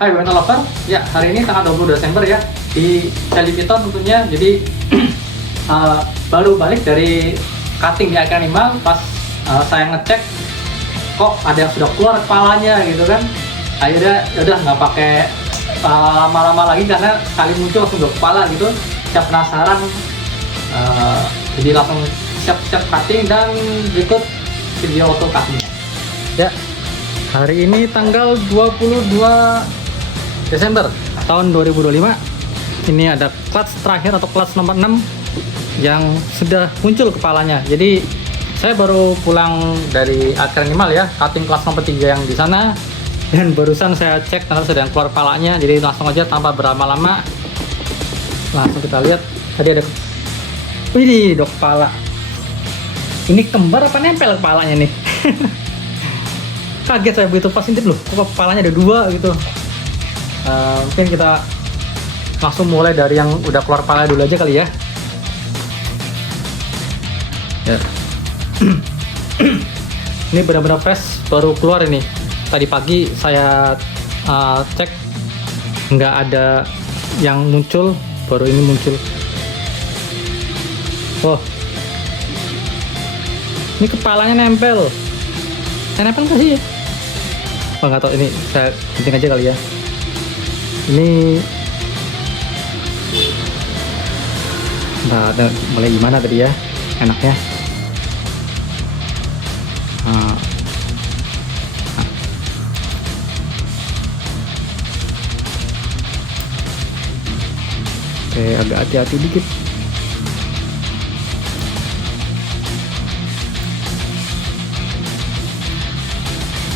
Hai Wena Lover, ya hari ini tanggal 20 Desember ya di Cali Piton tentunya. Jadi baru balik dari cutting di Icon Animal. Pas saya ngecek kok ada yang sudah keluar kepalanya gitu kan. Akhirnya yaudah nggak pakai lama-lama lagi karena sekali muncul langsung udah kepala gitu. Saya penasaran, jadi langsung siap-siap cutting dan berikut video auto cuttingnya. Ya, hari ini tanggal 22 Desember tahun 2025. Ini ada clutch terakhir atau clutch nomor 6 yang sudah muncul kepalanya. Jadi saya baru pulang dari Icon Animal ya, cutting clutch nomor 3 yang di sana. Dan barusan saya cek ternyata sedang keluar kepalanya. Jadi langsung aja tanpa berlama-lama langsung kita lihat. Tadi ada, wih, dok kepala. Ini kembar apa nempel kepalanya nih? Kaget saya begitu pas intip loh, kok kepalanya ada 2 gitu. Mungkin kita langsung mulai dari yang udah keluar kepala dulu aja kali ya. Ini benar-benar fresh, baru keluar ini. Tadi pagi saya cek nggak ada yang muncul, baru ini muncul. Oh, ini kepalanya nempel. Saya nempel nggak sih? Oh, nggak tahu, ini saya penting aja kali ya. Ini mulai gimana tadi ya enaknya. Oke, agak hati-hati dikit.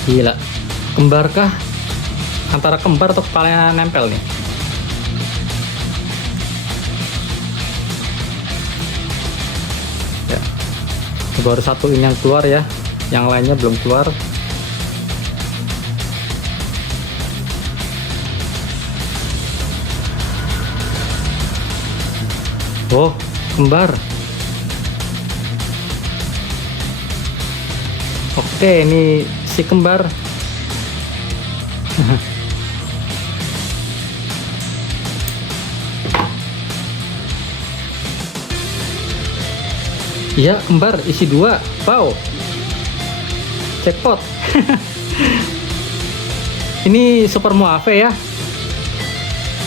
Gila, kembarkah? Antara kembar atau kepalanya nempel nih? Ya, baru satu ini yang keluar ya, yang lainnya belum keluar. Oh, kembar. Oke, ini si kembar. Iya, kembar, isi 2. Wow, jackpot. Ini Super Moave ya.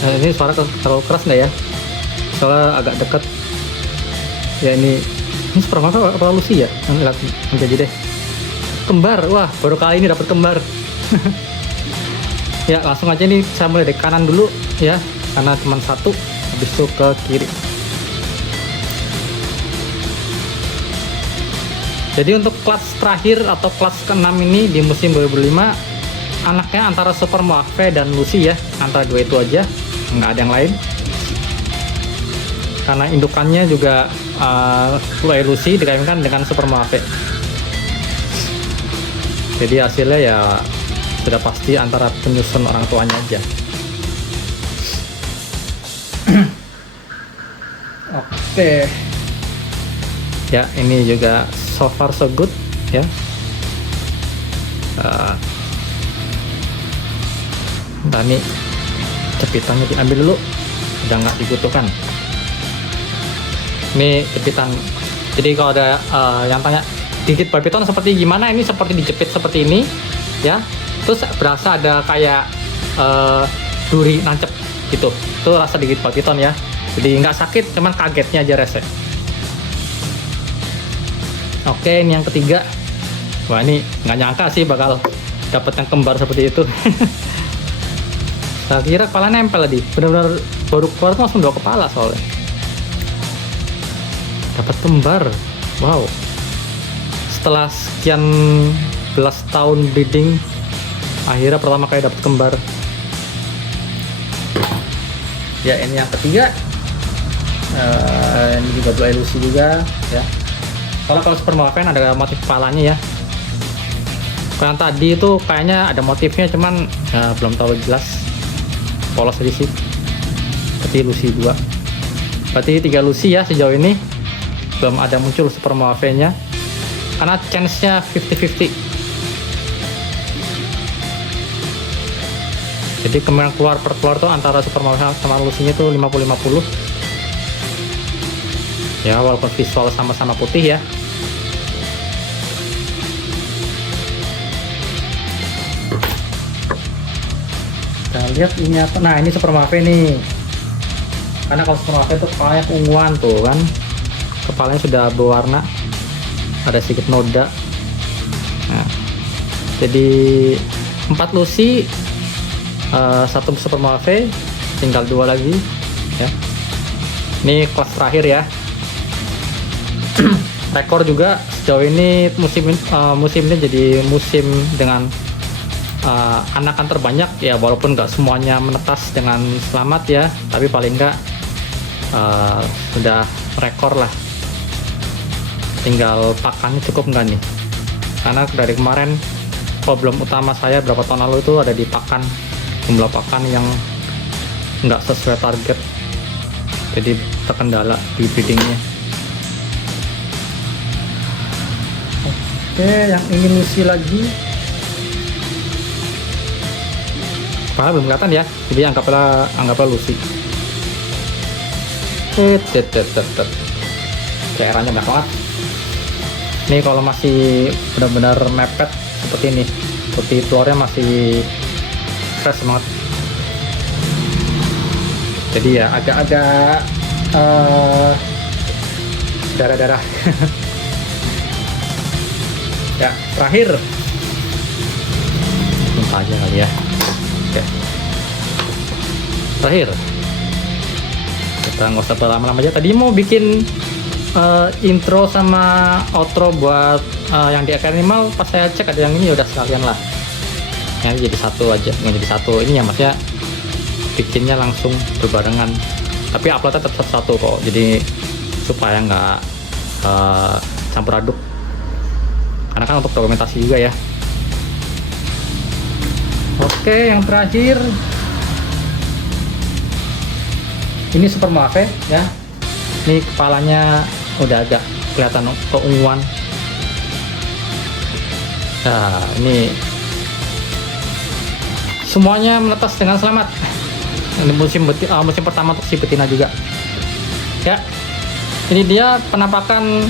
Nah, ini suara terlalu keras nggak ya? Soalnya agak dekat. Ya, ini Super Moave apa Lucy ya? Nanti aja deh. Kembar, wah, baru kali ini dapat kembar. Ya, langsung aja nih saya mulai dari kanan dulu ya, karena cuma satu, habis itu ke kiri. Jadi untuk kelas terakhir atau kelas ke-6 ini di musim 2005, anaknya antara Super Moave dan Lucy ya, antara 2 itu aja, nggak ada yang lain. Karena indukannya juga Lucy dikawinkan dengan Super Moave. Jadi hasilnya ya sudah pasti antara penyusun orang tuanya aja. Oke. Ya, ini juga so far so good ya. Nah, ini cepitannya diambil dulu, udah nggak dibutuhkan. Ini jepitan. Jadi kalau ada yang tanya gigit ball python seperti gimana, ini seperti dijepit seperti ini ya. Terus berasa ada kayak duri nancep gitu. Itu rasa digigit ball python ya. Jadi nggak sakit, cuman kagetnya aja rese. Oke, ini yang ketiga. Wah, ini nggak nyangka sih bakal dapat yang kembar seperti itu. Saya kira kepala nempel tadi. Benar-benar baru keluar tuh langsung 2 kepala soalnya. Dapat kembar. Wow. Setelah sekian belas tahun breeding, akhirnya pertama kali dapat kembar. Ya, ini yang ketiga. Ini juga dua ilusi juga ya. Kalau Super Moave ada motif kepalanya ya. Kalau yang tadi itu kayaknya ada motifnya, cuman ya, belum tahu jelas. Polos aja sih. Berarti Lucy 2. Berarti 3 Lucy ya sejauh ini. Belum ada muncul Super Moave-nya. Karena chance-nya 50-50. Jadi kemungkinan keluar per telur tuh antara Super Mafia sama Lucy-nya tuh 50-50 ya, walaupun visual sama-sama putih ya. Kita lihat ini apa. Nah, ini Super Mafia nih, karena kalau Super Mafia tuh kepalanya keunguan tuh kan, kepalanya sudah berwarna, ada sedikit noda. Nah, jadi 4 Lucy, 1 Super Mafia, tinggal 2 lagi ya. Ini kelas terakhir ya. Rekor juga sejauh ini musim ini jadi musim dengan anakan terbanyak ya, walaupun nggak semuanya menetas dengan selamat ya, tapi paling nggak sudah rekor lah. Tinggal pakannya cukup nggak nih, karena dari kemarin problem utama saya berapa tahun lalu itu ada di pakan, jumlah pakan yang nggak sesuai target, jadi terkendala di breedingnya. Oke, yang ini Lucy lagi, kepala belum kelihatan ya, jadi anggaplah Lucy. Cairannya banyak banget. Ini kalau masih benar-benar mepet seperti ini, seperti telurnya masih fresh banget. Jadi ya agak-agak darah-darah. Ya, terakhir minta aja kali ya. Oke, terakhir kita nggak usah berlama-lama aja. Tadi mau bikin intro sama outro buat yang di Animal, pas saya cek ada yang ini, udah sekalian lah yang jadi satu aja, nggak jadi satu ini ya, maksudnya bikinnya langsung berbarengan, tapi uploadnya tetap satu kok, jadi supaya nggak campur aduk, karena kan untuk dokumentasi juga ya. Oke, yang terakhir ini Super Mafia ya. Ini kepalanya udah agak kelihatan keunguan. Nah, ini semuanya menetas dengan selamat. Ini musim pertama untuk si betina juga. Ya, ini dia penampakan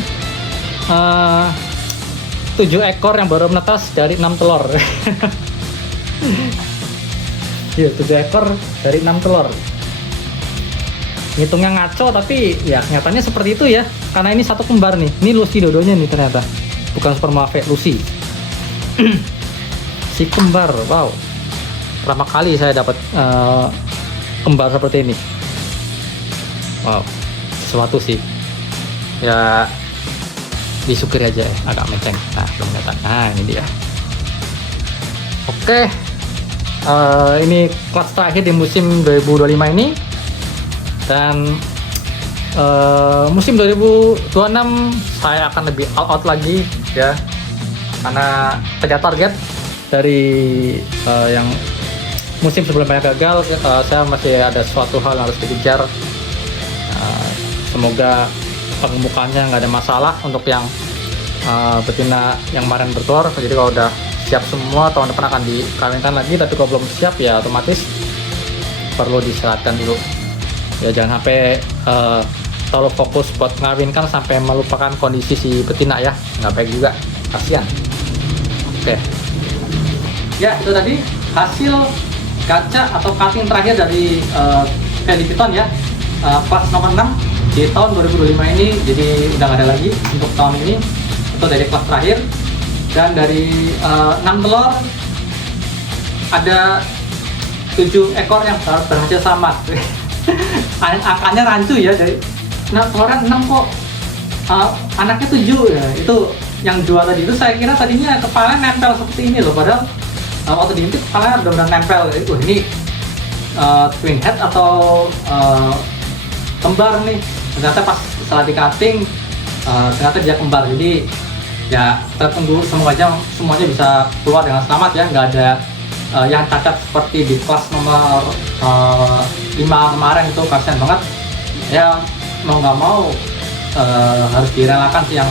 7 ekor yang baru menetas dari 6 telur. Iya, 7 ekor dari 6 telur. Ngitungnya ngaco, tapi ya kenyataannya seperti itu ya, karena ini satu kembar nih. Ini Lucy dodonya nih ternyata, bukan Super Mafia, Lucy. Si kembar, wow, pertama kali saya dapat kembar seperti ini. Wow, sesuatu sih ya, disyukuri aja ya, agak menceng. Nah, belum kelihatan. Nah, ini dia. Oke, ini kelas terakhir di musim 2025 ini. Dan musim 2026 saya akan lebih all out lagi ya, karena kejar target dari yang musim sebelumnya gagal. Saya masih ada suatu hal yang harus dikejar. Semoga pengemukannya nggak ada masalah untuk yang betina yang kemarin bertelur. Jadi kalau udah siap semua, tahun depan akan dikawinkan lagi, tapi kalau belum siap ya otomatis perlu disehatkan dulu ya. Jangan sampai terlalu fokus buat ngawinkan sampai melupakan kondisi si betina ya, nggak baik juga, kasihan. Oke ya, itu tadi hasil gacha atau cutting terakhir dari Felipiton ya, kelas nomor 6 di tahun 2025 ini. Jadi udah nggak ada lagi untuk tahun ini, itu dari kelas terakhir. Dan dari 6 telur ada 7 ekor yang berhasil selamat. Angkanya rancu ya, dari telurnya 6 kok anaknya 7 ya. Itu yang jual tadi itu, saya kira tadinya kepalanya nempel seperti ini loh, padahal waktu diintip kepalanya benar-benar nempel. Itu ini twin head atau kembar nih. Ternyata pas setelah di cutting ternyata dia kembar. Jadi ya kita tunggu, semoga aja semuanya bisa keluar dengan selamat ya, nggak ada yang cacat seperti di kelas nomor 5 kemarin. Itu kasihan banget ya, mau nggak mau harus direlakan sih yang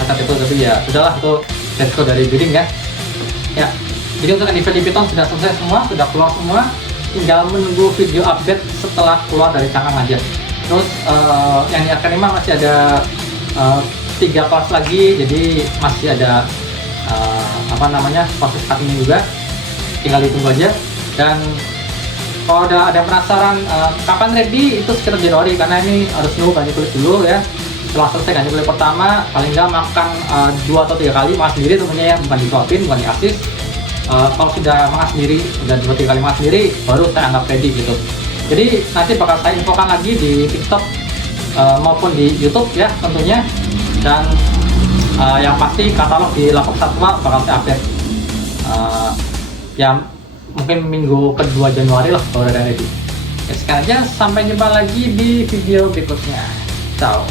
cacat itu, tapi ya udahlah, itu resiko dari breeding ya. Ya, jadi untuk yang di Felipiton sudah selesai semua, sudah keluar semua. tinggal menunggu video update setelah keluar dari cangkang aja. Terus yang di Akanima masih ada 3 kelas lagi, jadi masih ada proses cutting juga, tinggal ditunggu aja. Dan kalau udah ada penasaran kapan ready, itu sekitar Januari, karena ini harus nunggu ganti kulit dulu ya. Setelah selesai ganti kulit pertama, paling nggak makan 2 atau 3 kali, makan sendiri tentunya ya, bukan disuapin, bukan di-assist. Kalau sudah makan sendiri, udah 2-3 kali makan sendiri, baru saya anggap ready gitu. Jadi nanti bakal saya infokan lagi di TikTok maupun di YouTube ya tentunya. Dan yang pasti katalog di Lapak Satwa bakal saya update ya mungkin minggu kedua Januari lah kalau udah ready. Ya, sekarang aja, sampai jumpa lagi di video berikutnya. Ciao.